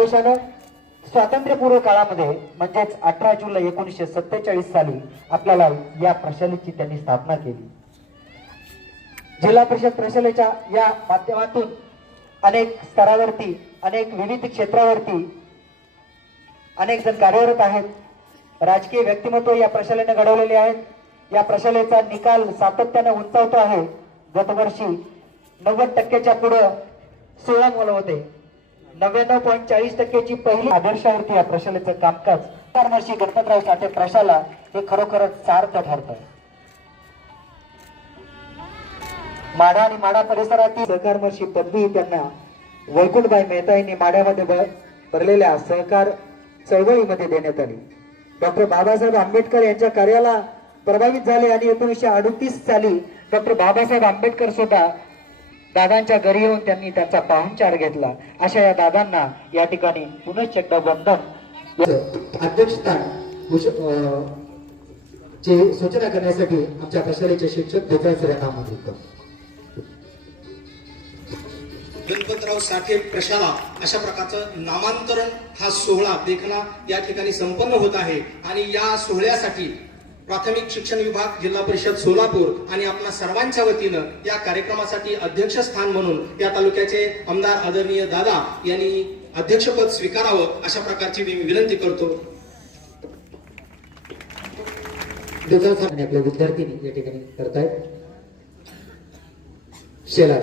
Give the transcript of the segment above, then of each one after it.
उद्देशानं स्वातंत्र्यपूर्व काळामध्ये म्हणजेच अठरा जुलै एकोणीसशे सत्तेचाळीस साली आपल्याला या प्रशालेची त्यांनी स्थापना केली. जिल्हा परिषद प्रशालेच्या या माध्यमातून अनेक स्तरावरती अनेक विविध क्षेत्रावरती अनेक जण कार्यरत आहेत. राजकीय व्यक्तिमत्व या प्रशालेने घडवलेले आहेत. या प्रशालेचा निकाल सातत्याने उंचावतो आहे. गतवर्षी नव्वद टक्क्याच्या पुढं सोळा मुलं होते. नव्याण्णव पॉईंट चाळीस टक्क्याची पहिली आदर्शावरती या प्रशालेचं कामकाज दरवर्षी गणपतराव साठे प्रशाला हे खरोखरच सार्थ ठरतं. माढा आणि माढा परिसरातील सहकारमर्षी पदवी त्यांना वैकुंठबाई मेहता यांनी माढ्यामध्ये भरलेल्या सहकार चळवळीमध्ये देण्यात आली. डॉक्टर बाबासाहेब आंबेडकर यांच्या कार्याला प्रभावित झाले आणि एकोणीसशे अडतीस साली डॉक्टर बाबासाहेब आंबेडकर स्वतः दादांच्या घरी येऊन त्यांनी त्यांचा पाहुणचार घेतला. अशा या दादांना या ठिकाणी पुनश्च एकदा वंदन. अध्यक्षस्थान अं, ची सूचना करण्यासाठी आमच्या प्रशालेचे शिक्षक देवराज सर यांना आमंत्रित गणपतराव साठे प्रशाला अशा प्रकारचं नामांतरण हा सोहळा देखना या ठिकाणी संपन्न होत आहे. आणि या सोहळ्यासाठी प्राथमिक शिक्षण विभाग जिल्हा परिषद सोलापूर आणि आपल्या सर्वांच्या वतीनं या कार्यक्रमासाठी अध्यक्षस्थान म्हणून या तालुक्याचे आमदार आदरणीय दादा यांनी अध्यक्षपद स्वीकारावं अशा प्रकारची मी विनंती करतो. आपल्या विद्यार्थी या ठिकाणी करतायत. शेलार.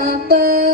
Bye-bye.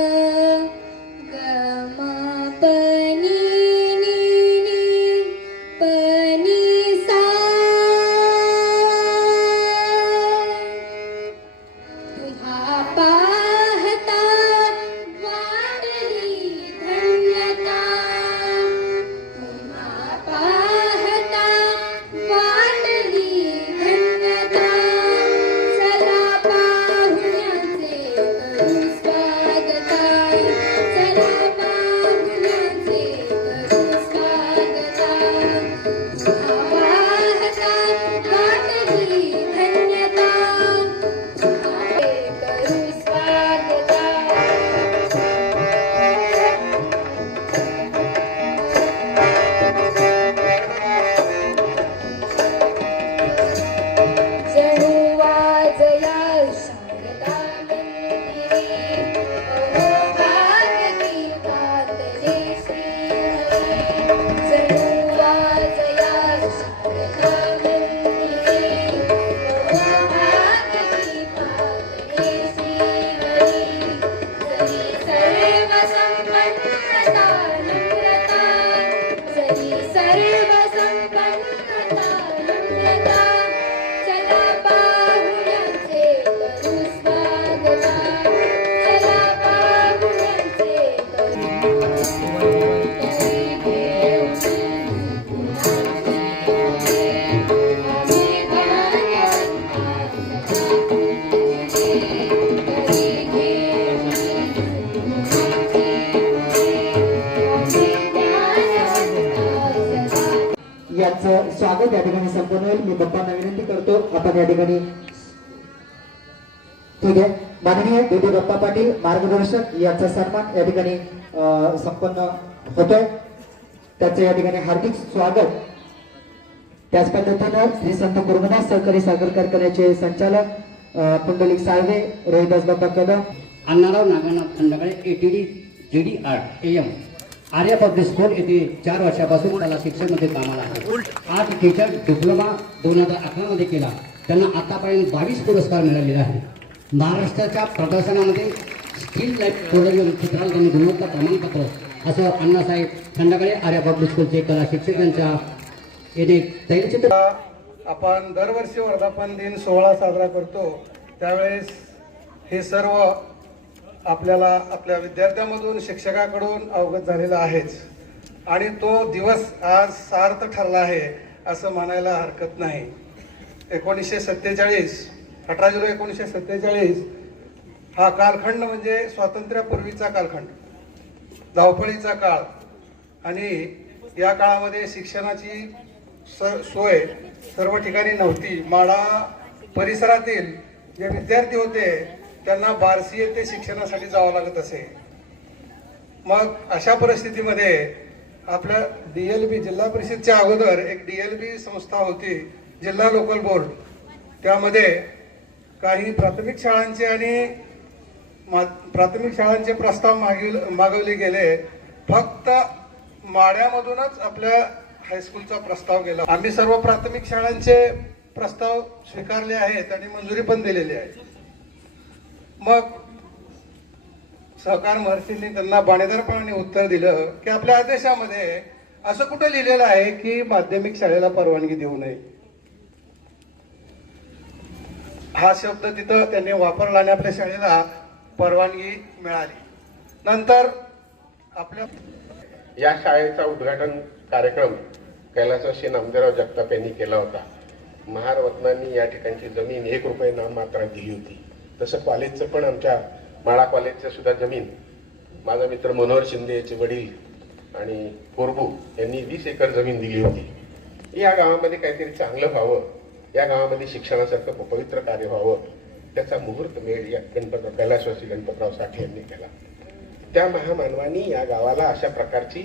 याचं स्वागत या ठिकाणी संपन्न होईल. मी बाप्पांना विनंती करतो. आपण या ठिकाणी ठीक आहे. माननीय देवी बाप्पा पाटील मार्गदर्शक याचा सन्मान या ठिकाणी संपन्न होतोय. त्याचं या ठिकाणी हार्दिक स्वागत. त्याच पद्धतीनं श्री संत गुरुनाथ सहकारी साखर कारखान्याचे संचालक Pundalik Salve Rohidas Bappa Kadam. Annarao Nagnath खंडाकडे ATD GD R M Arya public school येथे चार वर्षापासून त्याला शिक्षणमध्ये कामाला आहे आर्ट टीचर डिप्लोमा दोन हजार अकरामध्ये केला. त्यांना आतापर्यंत बावीस पुरस्कार मिळालेले आहेत. महाराष्ट्राच्या प्रदर्शनामध्ये स्किल लाईफ प्रोडक्ट क्षेत्राला त्यांनी गुणवत्ता प्रमाणपत्र असं अण्णासाहेब खंडाकडे आर्य पब्लिक स्कूलचे कला शिक्षक यांच्या येथे तैलचित्र आपण दरवर्षी वर्धापन दिन सोहळा साजरा करतो. त्यावेळेस हे सर्व आपल्याला आपल्या विद्यार्थ्यांमधून शिक्षकाकडून अवगत झालेला आहेच. आणि तो दिवस आज सार्थ ठरला आहे असं म्हणायला हरकत नाही. एकोणीसशे सत्तेचाळीस अठरा जुलै एकोणीसशे सत्तेचाळीस हा कालखंड म्हणजे स्वातंत्र्यापूर्वीचा कालखंड. धावपळीचा काळ. आणि या काळामध्ये शिक्षणाची स- सोय सर्व ठिकाणी नव्हती. माडा परिसरातील जे विद्यार्थी होते त्यांना बारसी येथे शिक्षणासाठी जावं लागत असे. मग अशा परिस्थितीमध्ये आपल्या डी एल बी जिल्हा परिषदच्या अगोदर एक डी एल बी संस्था होती जिल्हा लोकल बोर्ड. त्यामध्ये काही प्राथमिक शाळांचे आणि मा- प्राथमिक शाळांचे प्रस्ताव मागील मागवले गेले. फक्त माड्यामधूनच आपल्या हायस्कूलचा प्रस्ताव गेला. आम्ही सर्व प्राथमिक शाळांचे प्रस्ताव स्वीकारले आहेत आणि मंजुरी पण दिलेली आहे. मग सहकार महर्षींनी त्यांना बाणेदारपणाने उत्तर दिलं की आपल्या आदेशामध्ये असं कुठं लिहिलेलं आहे की माध्यमिक शाळेला परवानगी देऊ नये? हा शब्द तिथं त्यांनी वापरला आणि आपल्या शाळेला परवानगी मिळाली. नंतर आपल्या या शाळेचा उद्घाटन कार्यक्रम कैलासवासी नामदेवराव जगताप यांनी केला होता. महारत्नांनी या ठिकाणची जमीन एक रुपये नाममात्र दिली होती. तसं कॉलेजचं पण आमच्या माळा कॉलेजचं सुद्धा जमीन. माझा मित्र मनोहर शिंदे याचे वडील आणि कोरबू यांनी वीस एकर जमीन दिली होती. या गावामध्ये काहीतरी चांगलं व्हावं या गावामध्ये शिक्षणासारखं पवित्र कार्य व्हावं त्याचा मुहूर्त मेळ या गणपतराव कैलासवासी गणपतराव साठे यांनी केला. त्या महामानवानी या गावाला अशा प्रकारची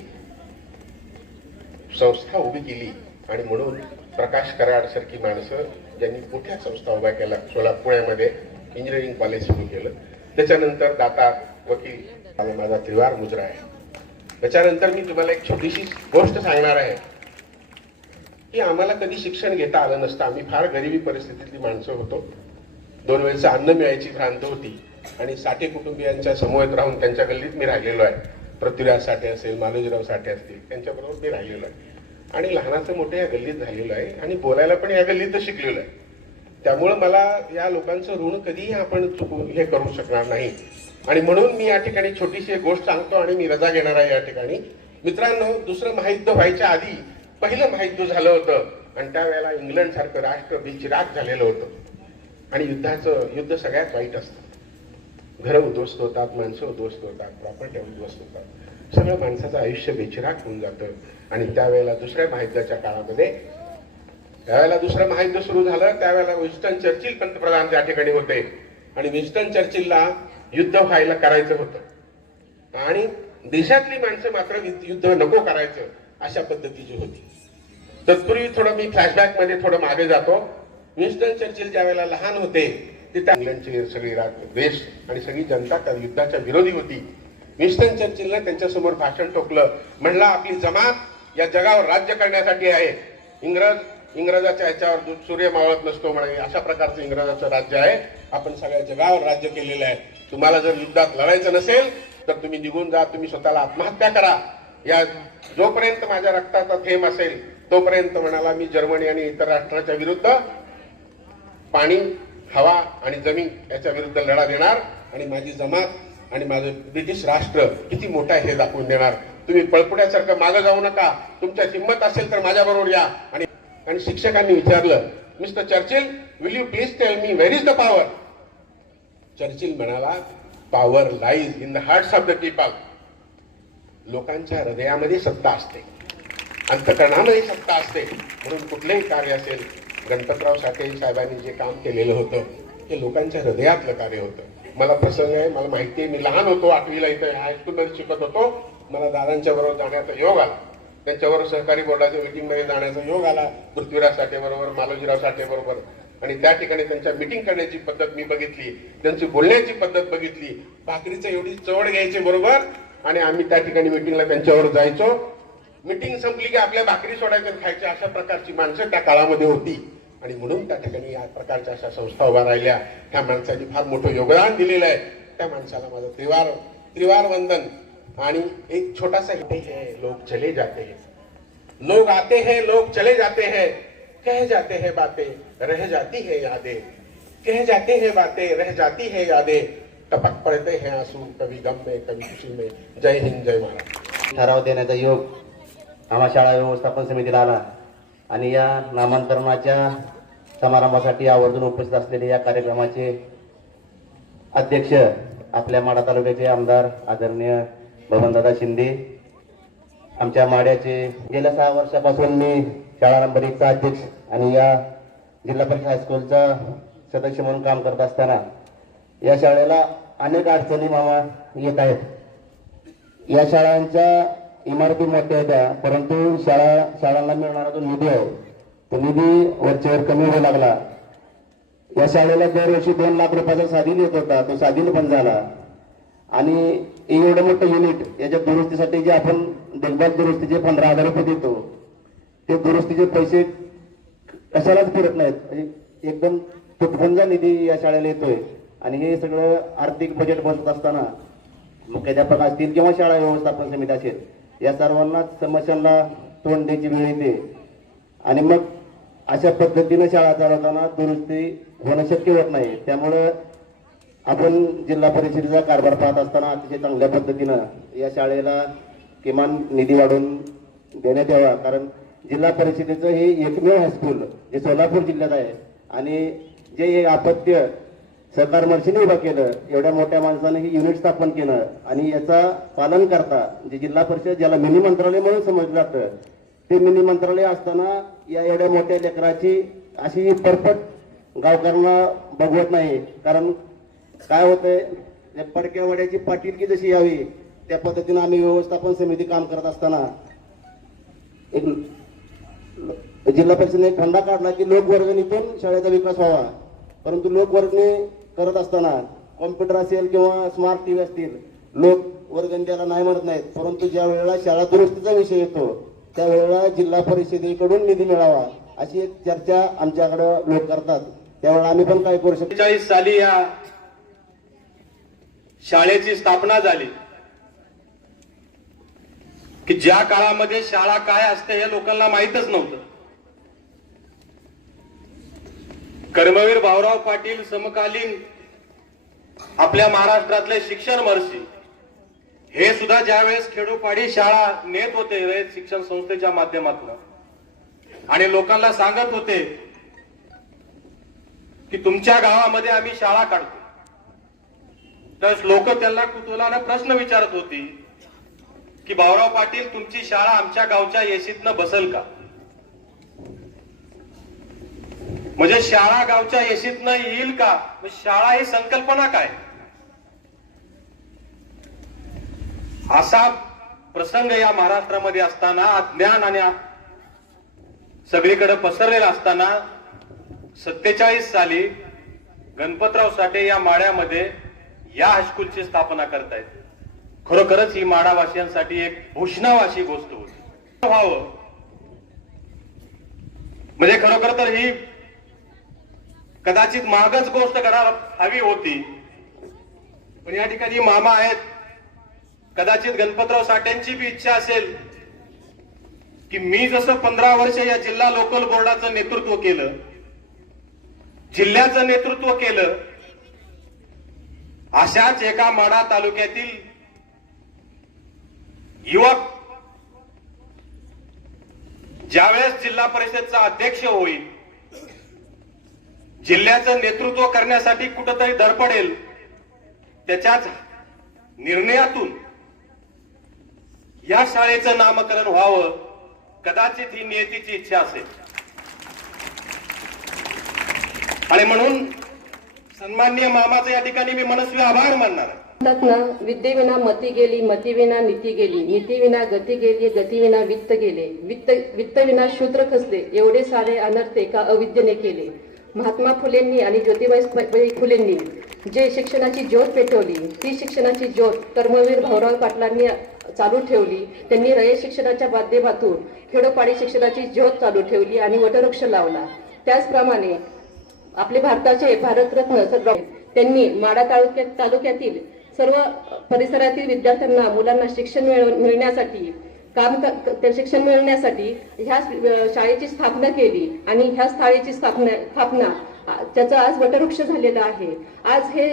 संस्था उभी केली आणि म्हणून प्रकाश कराड सारखी माणसं ज्यांनी मोठ्या संस्था उभ्या केल्या सोला पुण्यामध्ये. इंजिनिअरिंग कॉलेज सुरू केलं. त्याच्यानंतर दाता वकील आणि माझा त्रिवार मुजरा आहे. त्याच्यानंतर मी तुम्हाला एक छोटीशी गोष्ट सांगणार आहे. की आम्हाला कधी शिक्षण घेता आलं नसतं. आम्ही फार गरिबी परिस्थितीतली माणसं होतो. दोन वेळचं अन्न मिळायची भ्रांत होती. आणि साठे कुटुंबियांच्या समूहात राहून त्यांच्या गल्लीत मी राहिलेलो आहे. पृथ्वीराज साठे असेल मालोजीराव साठे असतील त्यांच्याबरोबर मी राहिलेलो आहे. आणि लहानाचं मोठं या गल्लीत झालेलो आहे. आणि बोलायला पण या गल्लीतच शिकलेलो आहे. त्यामुळं मला या लोकांचं ऋण कधीही आपण चुकू हे करू शकणार नाही. आणि म्हणून मी या ठिकाणी छोटीशी एक गोष्ट सांगतो आणि मी रजा घेणार आहे या ठिकाणी. मित्रांनो दुसरं महायुद्ध व्हायच्या आधी पहिलं महायुद्ध झालं होतं आणि त्यावेळेला इंग्लंड सारखं राष्ट्र बिचिराग झालेलं होतं. आणि युद्धाचं युद्ध सगळ्यात वाईट असतं. घरं उद्ध्वस्त होतात माणसं उद्ध्वस्त होतात प्रॉपर्ट्या उद्ध्वस्त होतात. सगळं माणसाचं आयुष्य बेचिराक होऊन जातं. आणि त्यावेळेला दुसऱ्या महायुद्धाच्या काळामध्ये त्यावेळेला दुसरं महायुद्ध सुरू झालं त्यावेळेला विन्स्टन चर्चिल पंतप्रधान त्या ठिकाणी होते. आणि विन्स्टन चर्चिलला युद्ध व्हायला करायचं होतं. आणि देशातली माणसं मात्र युद्ध नको करायचं अशा पद्धतीची होती. तत्पूर्वी थोडं मी फ्लॅशबॅकमध्ये थोडं मागे जातो. विन्स्टन चर्चिल ज्या वेळेला लहान होते ते त्या इंग्लंडची सगळी राज- देश आणि सगळी जनता त्या युद्धाच्या विरोधी होती. विन्स्टन चर्चिलनं त्यांच्यासमोर भाषण ठोकलं. म्हणलं आपली जमात या जगावर राज्य करण्यासाठी आहे. इंग्रज इंग्रजाच्या ह्याच्यावर सूर्य मावळत नसतो म्हणे. अशा प्रकारचं इंग्रजाचं राज्य आहे. आपण सगळ्या जगावर राज्य केलेलं आहे. तुम्हाला जर युद्धात लढायचं नसेल तर तुम्ही निघून जा. तुम्ही स्वतःला आत्महत्या करा. या जोपर्यंत माझ्या रक्ताचा थेंब असेल तोपर्यंत म्हणाला मी जर्मनी आणि इतर राष्ट्राच्या विरुद्ध पाणी हवा आणि जमीन याच्या विरुद्ध लढा देणार आणि माझी जमात आणि माझं ब्रिटिश राष्ट्र किती मोठं आहे हे दाखवून देणार. तुम्ही पळपुड्यासारखं मागं जाऊ नका. तुमच्या हिंमत असेल तर माझ्याबरोबर या आणि आणि शिक्षकांनी विचारलं mister Churchill will you please tell me where is the power Churchill म्हणाला power lies in the hearts of the people लोकांच्या हृदयामध्ये सत्ता असते. अंतकरणामध्ये सत्ता असते. म्हणून कुठलेही कार्य असेल गणपतराव साठे साहेबांनी जे काम केलेलं होतं ते लोकांच्या हृदयातलं कार्य होतं. मला प्रसंग आहे मला माहिती आहे मी लहान होतो आठवीला इथं हायस्कूलमध्ये शिकत होतो. मला दादांच्या बरोबर जाण्याचा योग आला. त्यांच्याबरोबर सहकारी बोर्डाच्या मीटिंगमध्ये जाण्याचा योग आला. पृथ्वीराज साठे बरोबर मालोजीराव साठे बरोबर. आणि त्या ठिकाणी त्यांच्या मीटिंग करण्याची पद्धत मी बघितली. त्यांची बोलण्याची पद्धत बघितली. भाकरीचं एवढी चवड घ्यायची बरोबर? आणि आम्ही त्या ठिकाणी मिटिंगला त्यांच्यावर जायचो. मिटिंग संपली की आपल्या भाकरी सोडायच्या खायच्या अशा प्रकारची माणसं त्या काळामध्ये होती. आणि म्हणून त्या ठिकाणी या प्रकारच्या अशा संस्था उभ्या राहिल्या. त्या माणसाने फार मोठं योगदान दिलेलं आहे. त्या माणसाला माझं त्रिवार त्रिवार वंदन. आणि एक छोटासा हे है लोग चले जाते हैं। लोग आते हैं लोग चले जाते हैं। कह जाते हैं बातें रह जाती है यादें। कह जाते हैं बातें रह जाती है यादें। टपक पड़ते हैं आंसू कभी गम में कभी खुशी में। जय हिंद जय महाराज ठराव देण्याचा योग आम्हा शाळा व्यवस्थापन समितीला आला. आणि या नामांतरणाच्या समारंभासाठी आवर्जून उपस्थित असलेले या कार्यक्रमाचे अध्यक्ष आपल्या माडा तालुक्याचे आमदार आदरणीय बबनदादा शिंदे आमच्या माड्याचे गेल्या सहा वर्षापासून मी शाळा नंबर एकचा अध्यक्ष आणि या जिल्हा परिषद हायस्कूलचा सदस्य म्हणून काम करत असताना या शाळेला अनेक अडचणी मामा येत आहेत. या शाळांच्या इमारती मोठ्या होत्या परंतु शाळा शाळांना मिळणारा जो निधी आहे तो निधी वरच्यावर कमी होऊ लागला. या शाळेला दरवर्षी दोन लाख रुपयाचा साधील येत होता तो साधील पण झाला. आणि एवढं मोठं युनिट याच्या दुरुस्तीसाठी जे आपण देखभाल दुरुस्तीचे पंधरा हजार रुपये देतो ते दुरुस्तीचे पैसे कशालाच फिरत नाहीत. म्हणजे एकदम तुटपुंजा निधी या शाळेला येतोय. आणि हे सगळं आर्थिक बजेट बनत असताना मुख्याध्यापक असतील किंवा शाळा व्यवस्थापन समिती असेल या सर्वांना समस्यांना तोंड द्यायची वेळ येते. आणि मग अशा पद्धतीनं शाळा चालवताना दुरुस्ती होणं शक्य होत नाही. त्यामुळं आपण जिल्हा परिषदेचा कारभार पाहत असताना अतिशय चांगल्या पद्धतीनं या शाळेला किमान निधी वाढवून देण्यात यावा. कारण जिल्हा परिषदेचं हे एकमेव हायस्कूल जे सोलापूर जिल्ह्यात आहे आणि जे हे अपत्य सरकार मर्शीने उभं केलं एवढ्या मोठ्या माणसानं हे युनिट स्थापन केलं आणि याचा पालन करता जे जिल्हा परिषद ज्याला मिनी मंत्रालय म्हणून समजलं जातं ते मिनी मंत्रालय असताना या एवढ्या मोठ्या लेकराची अशी परफेक्ट गावकऱ्यांना बघवत नाही. कारण काय होतंय या पडक्या वड्याची पाटीलकी जशी यावी त्या पद्धतीनं आम्ही व्यवस्थापन समिती काम करत असताना एक जिल्हा परिषदेने एक खंडा काढला की लोकवर्गणीतून शाळेचा विकास व्हावा. परंतु लोकवर्गणी करत असताना कॉम्प्युटर असेल किंवा स्मार्ट टीव्ही असतील लोक वर्गणी द्यायला नाही म्हणत नाहीत. परंतु ज्या वेळेला शाळा दुरुस्तीचा विषय येतो त्यावेळेला जिल्हा परिषदेकडून निधी मिळावा अशी एक चर्चा आमच्याकडं लोक करतात. त्यावेळेला आम्ही पण काय करू शकतो? चाळीस साली या शाळेची स्थापना झाली. की ज्या काळामध्ये शाळा काय असते हे लोकांना माहीतच नव्हतं. कर्मवीर भाऊराव पाटील समकालीन आपल्या महाराष्ट्रातले शिक्षण महर्षी. हे सुद्धा ज्यावेळेस खेडोपाडी शाळा नेत होते रयत शिक्षण संस्थेच्या माध्यमातून. आणि लोकांना सांगत होते की तुमच्या गावामध्ये आम्ही शाळा काढतो. तर लोक त्यांना कुतूहलानं प्रश्न विचारत होती की भाऊराव पाटील तुमची शाळा आमच्या गावच्या येशीतनं बसल का? म्हणजे शाळा गावच्या येशीतनं येईल का? शाळा ही संकल्पना काय? असा प्रसंग या महाराष्ट्रामध्ये असताना अज्ञान आणि सगळीकडे पसरलेला असताना सत्तेचाळीस साली गणपतराव साठे या माळ्यामध्ये या हायस्कूलची स्थापना करतायत. खरोखरच ही माडावासियांसाठी एक भूषणावाशी गोष्ट होती. व्हावं. म्हणजे खरोखर तर ही कदाचित मागच गोष्ट करायला हवी होती. पण या ठिकाणी मामा आहेत. कदाचित गणपतराव साठ्यांची बी इच्छा असेल की मी जसं पंधरा वर्ष या जिल्हा लोकल बोर्डाचं नेतृत्व केलं जिल्ह्याचं नेतृत्व केलं अशाच एका माडा तालुक्यातील युवक ज्यावेळेस जिल्हा परिषदचा अध्यक्ष होईल जिल्ह्याचं नेतृत्व करण्यासाठी कुठंतरी दरपडेल त्याच्याच निर्णयातून या शाळेचं नामकरण व्हावं कदाचित ही नियतीची इच्छा असेल. आणि म्हणून सन्माननीय मामाचं या ठिकाणी मी मनस्वी आभार मानणार आहे. म्हणतात ना विद्येविना मती गेली मतीविना नीती गेली नीतीविना गती गेली गतीविना वित्त गेले वित्त वित्तविना शूद्र खसले एवढे सारे अनर्थ एका अविद्येने केले महात्मा फुलेंनी आणि ज्योतिबाई फुलेंनी जे शिक्षणाची ज्योत पेटवली ती शिक्षणाची ज्योत कर्मवीर भाऊराव पाटलांनी चालू ठेवली त्यांनी रयत शिक्षणाच्या माध्यमातून खेडोपाडी शिक्षणाची ज्योत चालू ठेवली आणि वटवृक्ष लावला त्याचप्रमाणे आपले भारताचे भारतरत्न सर त्यांनी माडा तालुक्यात तालुक्यातील सर्व परिसरातील विद्यार्थ्यांना मुलांना शिक्षण मिळण्यासाठी काम शिक्षण मिळण्यासाठी ह्या शाळेची स्थापना केली आणि ह्या शाळेची स्थापना स्थापना त्याचा आज वटवृक्ष झालेला आहे. आज हे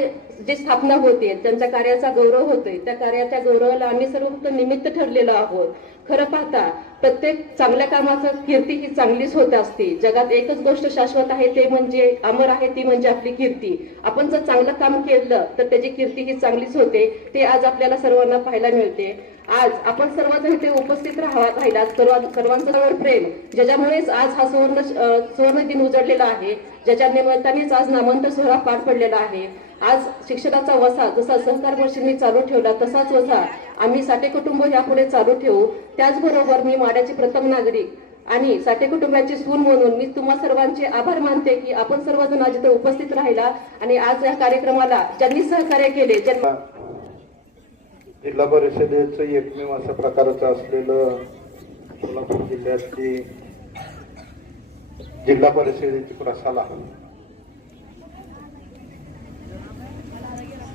जे स्थापना होते त्यांच्या कार्याचा गौरव होतोय. त्या कार्याच्या गौरवाला आम्ही सर्व फक्त निमित्त ठरलेलो आहोत. खरं पाहता प्रत्येक चांगल्या कामाचा कीर्ती ही चांगलीच होत असते. जगात एकच गोष्ट शाश्वत आहे ते म्हणजे अमर आहे ती म्हणजे आपली कीर्ती. आपण जर चांगलं काम केलं तर त्याची कीर्ती ही चांगलीच होते. ते आज आपल्याला सर्वांना पाहायला मिळते. आज आपण सर्वजण इथे उपस्थित राहावा राहिला सर्व सर्वांचं प्रेम. ज्याच्यामुळेच आज हा सुवर्ण सुवर्ण दिन उजडलेला आहे. ज्याच्या निमित्तानेच आज नामांतर सोहळा पार पडलेला आहे. आज शिक्षणाचा वसा जसा सहकार वर्षांनी चालू ठेवला तसाच वसा आम्ही साठे कुटुंब यापुढे चालू ठेवू. त्याचबरोबर मी माड्याची प्रथम नागरिक आणि साठे कुटुंबाची सून म्हणून मी तुम्हा सर्वांचे आभार मानते की आपण सर्वजण आज इथे उपस्थित राहिला आणि आज या कार्यक्रमाला ज्यांनी सहकार्य केले ज्यांनी जिल्हा परिषदेचं एकमेव अशा प्रकारचं असलेलं सोलापूर जिल्ह्यातली जिल्हा परिषदेची प्रशाला.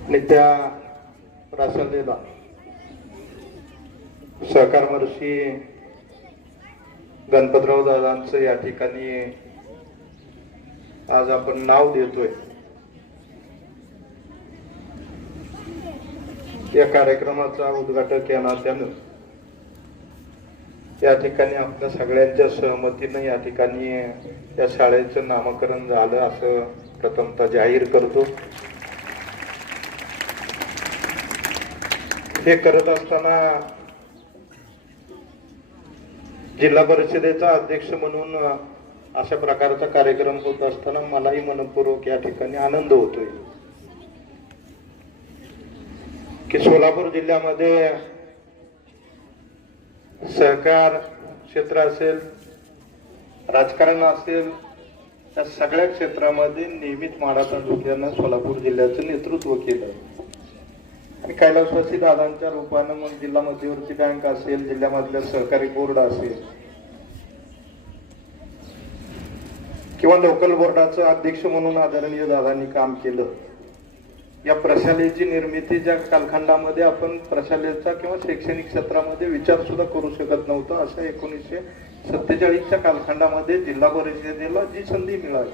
आणि त्या प्रशालेला सहकार महर्षी गणपतराव दादांचं या ठिकाणी आज आपण नाव देतोय. या कार्यक्रमाचा उद्घाटक या नात्यानं या ठिकाणी आपल्या सगळ्यांच्या सहमतीनं या ठिकाणी या शाळेचं नामकरण झालं असं प्रथमतः जाहीर करतो. हे करत असताना जिल्हा परिषदेचा अध्यक्ष म्हणून अशा प्रकारचा कार्यक्रम होत असताना मलाही मनपूर्वक या ठिकाणी आनंद होतोय. की सोलापूर जिल्ह्यामध्ये सहकार क्षेत्र असेल राजकारण असेल या सगळ्या क्षेत्रामध्ये नियमित माडा तालुक्यानं सोलापूर जिल्ह्याचं नेतृत्व केलं. आणि कैलासवासी दादांच्या रूपानं मग जिल्हा मध्यवर्ती बँक असेल जिल्ह्यामधल्या सहकारी बोर्ड असेल किंवा लोकल बोर्डाचं अध्यक्ष म्हणून आदरणीय दादांनी काम केलं. या प्रशालेची निर्मिती ज्या कालखंडामध्ये आपण प्रशालेचा किंवा शैक्षणिक क्षेत्रामध्ये विचार सुद्धा करू शकत नव्हतो अशा एकोणीसशे सत्तेचाळीसच्या कालखंडामध्ये जिल्हा परिषदेला जी संधी मिळाली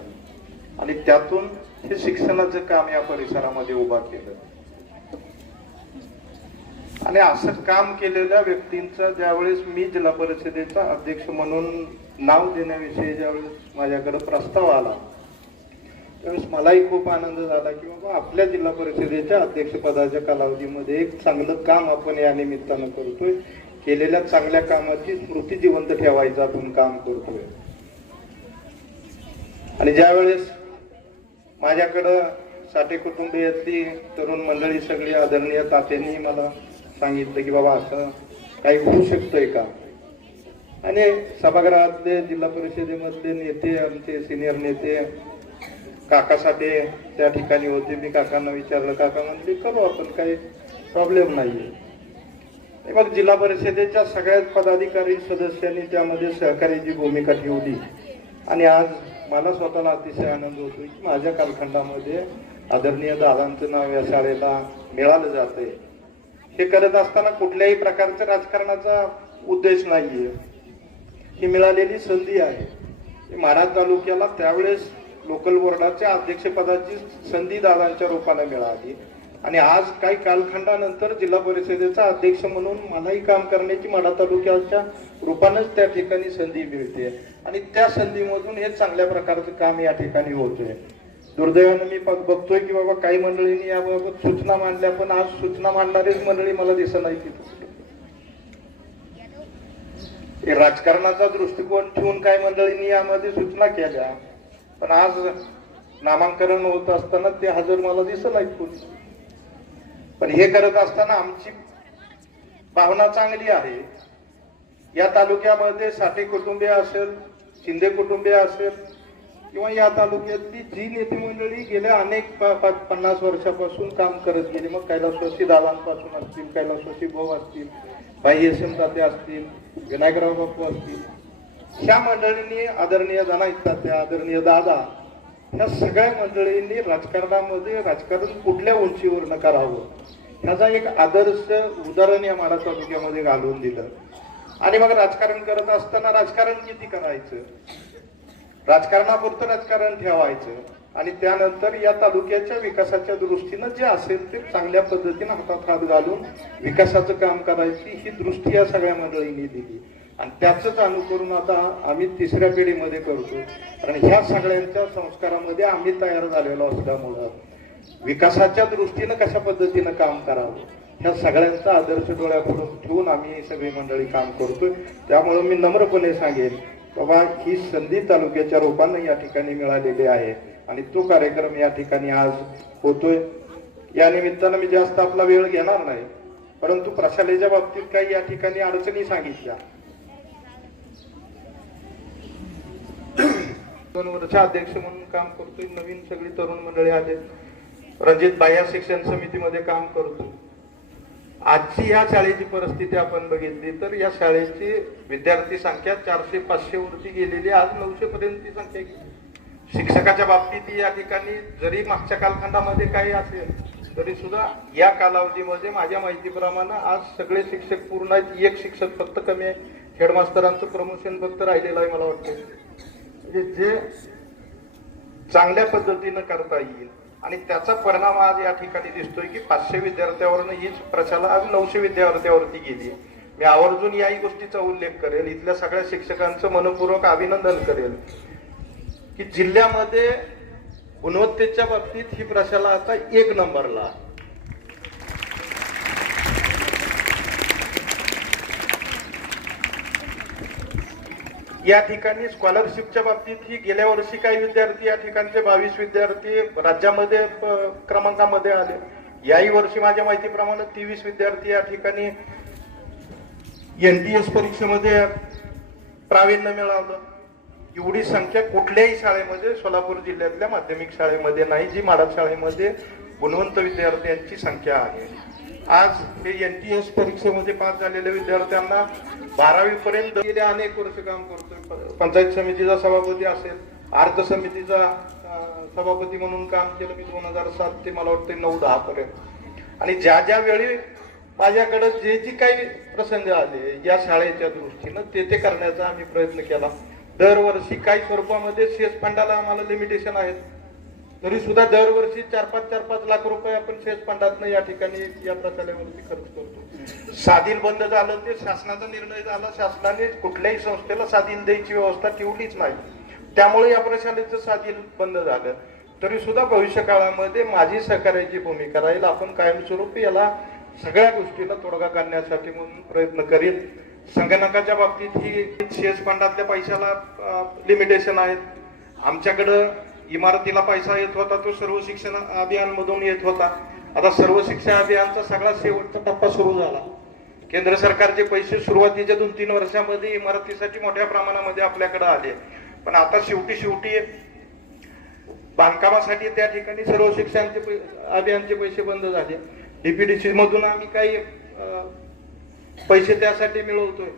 आणि त्यातून हे शिक्षणाचं काम या परिसरामध्ये उभा केलं. आणि असं काम केलेल्या व्यक्तींचा ज्यावेळेस मी जिल्हा परिषदेचा अध्यक्ष म्हणून नाव देण्याविषयी ज्यावेळेस माझ्याकडे प्रस्ताव आला त्यावेळेस मलाही खूप आनंद झाला की बाबा आपल्या जिल्हा परिषदेच्या अध्यक्षपदाच्या कालावधीमध्ये एक चांगलं काम आपण या निमित्तानं करतोय. केलेल्या चांगल्या कामाची स्मृती जिवंत ठेवायचं आपण काम करतोय. आणि ज्यावेळेस माझ्याकडं साठे कुटुंबियातली तरुण मंडळी सगळी आदरणीय तात्यांनी मला सांगितलं की बाबा असं काही होऊ शकतंय का? आणि सभागृहातले जिल्हा परिषदेमधले नेते आमचे सिनियर नेते काकासाठी त्या ठिकाणी होते. मी काकांना विचारलं काका म्हणले करू आपण काही प्रॉब्लेम नाहीये. आहे मग जिल्हा परिषदेच्या सगळ्याच पदाधिकारी सदस्यांनी त्यामध्ये सहकार्याची भूमिका ठेवली. आणि आज मला स्वतःला अतिशय आनंद होतोय की माझ्या कालखंडामध्ये आदरणीय दादांचं नाव या शाळेला मिळालं जातंय. हे करत असताना कुठल्याही प्रकारचं राजकारणाचा उद्देश नाहीये. ही मिळालेली संधी आहे. महाराज तालुक्याला त्यावेळेस लोकल बोर्डाच्या अध्यक्षपदाची संधी दादांच्या रूपाने मिळाली. आणि आज काही कालखंडानंतर जिल्हा परिषदेचा अध्यक्ष म्हणून मलाही काम करण्याची माढा तालुक्याच्या रूपानेच त्या ठिकाणी संधी मिळते. आणि त्या संधीमधून हे चांगल्या प्रकारचं काम या ठिकाणी होतोय. दुर्दैवानं मी बघतोय की बाबा काही मंडळींनी याबाबत सूचना मांडल्या पण आज सूचना मांडणारीच मंडळी मला दिसत नाही तिथं राजकारणाचा दृष्टिकोन ठेवून काही मंडळींनी यामध्ये सूचना केल्या. पण आज नामांकन होत असताना ते हजर मला दिसलं नाही कोणी. पण हे करत असताना आमची भावना चांगली आहे. या तालुक्यामध्ये साठे कुटुंबीय असेल शिंदे कुटुंबीय असेल किंवा या तालुक्यातली जी नेते मंडळी गेल्या अनेक पन्नास वर्षापासून काम करत गेली मग कैलासवासी दादांपासून असतील कैलासवासी भाऊ असतील भाई एस एम ताते असतील विनायकराव बापू असतील ह्या मंडळींनी आदरणीय दाना तात्या आदरणीय दादा ह्या सगळ्या मंडळींनी राजकारणामध्ये राजकारण कुठल्या उंचीवर करावं ह्याचा एक आदर्श उदाहरण या माडा तालुक्यामध्ये घालून दिलं. आणि मग राजकारण करत असताना राजकारण किती करायचं? राजकारणापुरतं राजकारण ठेवायचं. आणि त्यानंतर या तालुक्याच्या विकासाच्या दृष्टीनं जे असेल ते चांगल्या पद्धतीनं हातात हात घालून विकासाचं काम करायची ही दृष्टी या सगळ्या मंडळींनी दिली. आणि त्याचंच अनुकरून आता आम्ही तिसऱ्या पिढीमध्ये करतो. कारण ह्या सगळ्यांच्या संस्कारामध्ये आम्ही तयार झालेलो असल्यामुळं विकासाच्या दृष्टीनं कशा पद्धतीनं काम करावं ह्या सगळ्यांचा आदर्श डोळ्यापुढे ठेवून आम्ही सगळी मंडळी काम करतोय. त्यामुळं मी नम्रपणे सांगेन बाबा ही संधी तालुक्याच्या रूपानं या ठिकाणी मिळालेली आहे आणि तो कार्यक्रम या ठिकाणी आज होतोय. या निमित्तानं मी जास्त आपला वेळ घेणार नाही परंतु प्रशालेच्या बाबतीत काही या ठिकाणी अडचणी सांगितल्या. दोन अध्यक्ष म्हणून काम करतोय. नवीन सगळी तरुण मंडळी आले. रणजित बाह्य शिक्षण समितीमध्ये काम करतो. आजची या शाळेची परिस्थिती आपण बघितली तर या शाळेची विद्यार्थी संख्या चारशे पाचशे वरती गेलेली आज नऊशे पर्यंतची संख्या शिक्षकाच्या बाबतीत या ठिकाणी जरी मागच्या कालखंडामध्ये काही असेल तरी सुद्धा या कालावधीमध्ये माझ्या माहितीप्रमाणे आज सगळे शिक्षक पूर्ण आहेत. एक शिक्षक फक्त कमी आहे. हेडमास्तरांचं प्रमोशन फक्त राहिलेलं आहे मला वाटतं म्हणजे जे चांगल्या पद्धतीनं करता येईल आणि त्याचा परिणाम आज या ठिकाणी दिसतोय की पाचशे विद्यार्थ्यावरनं हीच प्रशाला आज नऊशे विद्यार्थ्यावरती गेली मी आवर्जून याही गोष्टीचा उल्लेख करेल. इथल्या सगळ्या शिक्षकांचं मनपूर्वक अभिनंदन करेल. की जिल्ह्यामध्ये गुणवत्तेच्या बाबतीत ही प्रशाला आता एक नंबरला या ठिकाणी स्कॉलरशिपच्या बाबतीत ही गेल्या वर्षी काही विद्यार्थी या ठिकाणचे बावीस विद्यार्थी राज्यामध्ये क्रमांकामध्ये आले. याही वर्षी माझ्या माहितीप्रमाणे तेवीस विद्यार्थी या ठिकाणी एनटीएस परीक्षेमध्ये प्रावीण्य मिळवलं एवढी संख्या कुठल्याही शाळेमध्ये सोलापूर जिल्ह्यातल्या माध्यमिक शाळेमध्ये नाही जी माडा शाळेमध्ये गुणवंत विद्यार्थ्यांची संख्या आहे. आज हे एस परीक्षेमध्ये पास झालेल्या विद्यार्थ्यांना बारावीपर्यंत गेले अनेक वर्ष काम करतो पंचायत समितीचा सभापती असेल अर्थ समितीचा सभापती म्हणून काम केलं मी दोन हजार सात ते मला वाटतं नऊ दहा पर्यंत. आणि ज्या ज्या वेळी माझ्याकडं जे जी काही प्रसंग आले या शाळेच्या दृष्टीनं ते ते करण्याचा आम्ही प्रयत्न केला. दरवर्षी काही स्वरूपामध्ये सेस फंडाला आम्हाला लिमिटेशन आहेत. तरी सुद्धा दरवर्षी चार पाच चार पाच लाख रुपये आपण सेस फंडातनं या ठिकाणी या प्रशालेवरती खर्च करतो. साधील बंद झालं ते शासनाचा निर्णय झाला. शासनाने कुठल्याही संस्थेला साधील द्यायची व्यवस्था ठेवलीच नाही. त्यामुळे या प्रशालेचं साधील बंद झालं. तरी सुद्धा भविष्य काळामध्ये माझी सहकार्याची भूमिका राहील. आपण कायमस्वरूपी याला सगळ्या गोष्टीला तोडगा काढण्यासाठी म्हणून प्रयत्न करील संगणकाच्या बाबतीत ही शेअर्स फंडातल्या पैशाला लिमिटेशन आहेत. आमच्याकडं इमारतीला पैसा येत होता तो सर्व शिक्षण अभियानमधून येत होता. आता सर्व शिक्षा अभियानचा सगळा शेवटचा टप्पा सुरू झाला. केंद्र सरकारचे पैसे सुरुवातीच्या दोन तीन वर्षामध्ये इमारतीसाठी मोठ्या प्रमाणामध्ये आपल्याकडे आले. पण आता शेवटी शेवटी बांधकामासाठी त्या ठिकाणी सर्व शिक्षांचे अभियानचे पैसे बंद झाले. डीपीडीसी मधून आम्ही काही पैसे त्यासाठी मिळवतोय.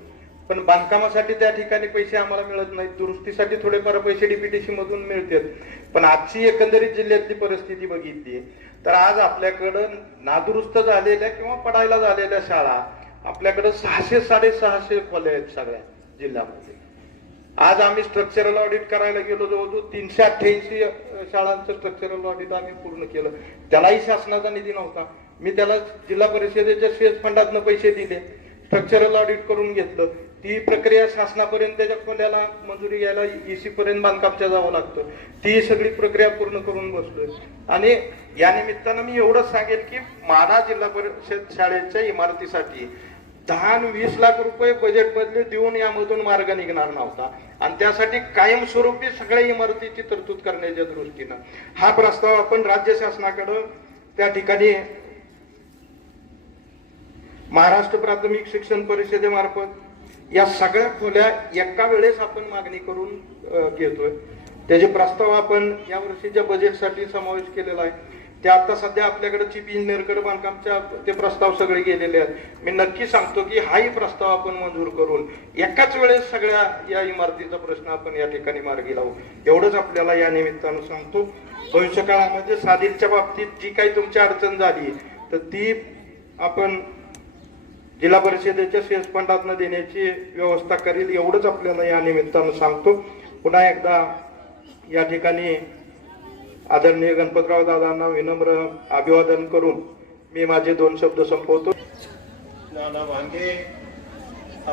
पण बांधकामासाठी त्या ठिकाणी पैसे आम्हाला मिळत नाहीत. दुरुस्तीसाठी थोडेफार पैसे डीपीडीसी मधून मिळतात. पण आजची एकंदरीत जिल्ह्यातली परिस्थिती बघितली तर आज आपल्याकडं नादुरुस्त झालेल्या किंवा पडायला झालेल्या शाळा आपल्याकडं सहाशे साडेसहाशे खोल्या आहेत सगळ्या जिल्ह्यामध्ये. आज आम्ही स्ट्रक्चरल ऑडिट करायला गेलो जवळजवळ तीनशे अठ्ठ्याऐंशी शाळांचं स्ट्रक्चरल ऑडिट आम्ही पूर्ण केलं. त्यालाही शासनाचा निधी नव्हता. मी त्याला जिल्हा परिषदेच्या शेज फंडातनं पैसे दिले स्ट्रक्चरल ऑडिट करून घेतलं. ती प्रक्रिया शासनापर्यंत त्याच्या खोल्याला मंजुरी घ्यायला ईसी पर्यंत बांधकामच्या जावं लागतं. ती सगळी प्रक्रिया पूर्ण करून बसलोय. आणि या निमित्तानं मी एवढंच सांगेल की माना जिल्हा परिषद शाळेच्या इमारतीसाठी दहा आणि वीस लाख रुपये बजेट मधले देऊन यामधून मार्ग निघणार नव्हता. आणि त्यासाठी कायमस्वरूपी सगळ्या इमारतीची तरतूद करण्याच्या दृष्टीनं. हा प्रस्ताव आपण राज्य शासनाकडं त्या ठिकाणी महाराष्ट्र प्राथमिक शिक्षण परिषदेमार्फत या सगळ्या खोल्या एका वेळेस आपण मागणी करून घेतोय. त्याचे प्रस्ताव आपण या वर्षीच्या बजेटसाठी समावेश केलेला आहे. ते आता सध्या आपल्याकडे चीफ इंजिनियरकडे बांधकामच्या ते प्रस्ताव सगळे गेलेले आहेत. मी नक्की सांगतो की हाही प्रस्ताव आपण मंजूर करून एकाच वेळेस सगळ्या या इमारतीचा प्रश्न आपण या ठिकाणी मार्गी लावू. एवढंच आपल्याला या निमित्तानं सांगतो. भविष्यकाळामध्ये साधीलच्या बाबतीत जी काही तुमची अडचण झाली तर ती आपण जिल्हा परिषदेच्या सेस फंडातनं देण्याची व्यवस्था करेल एवढंच आपल्याला या निमित्तानं सांगतो. पुन्हा एकदा या ठिकाणी आदरणीय गणपतराव दादांना विनम्र अभिवादन करून मी माझे दोन शब्द संपवतो. नाना भांगे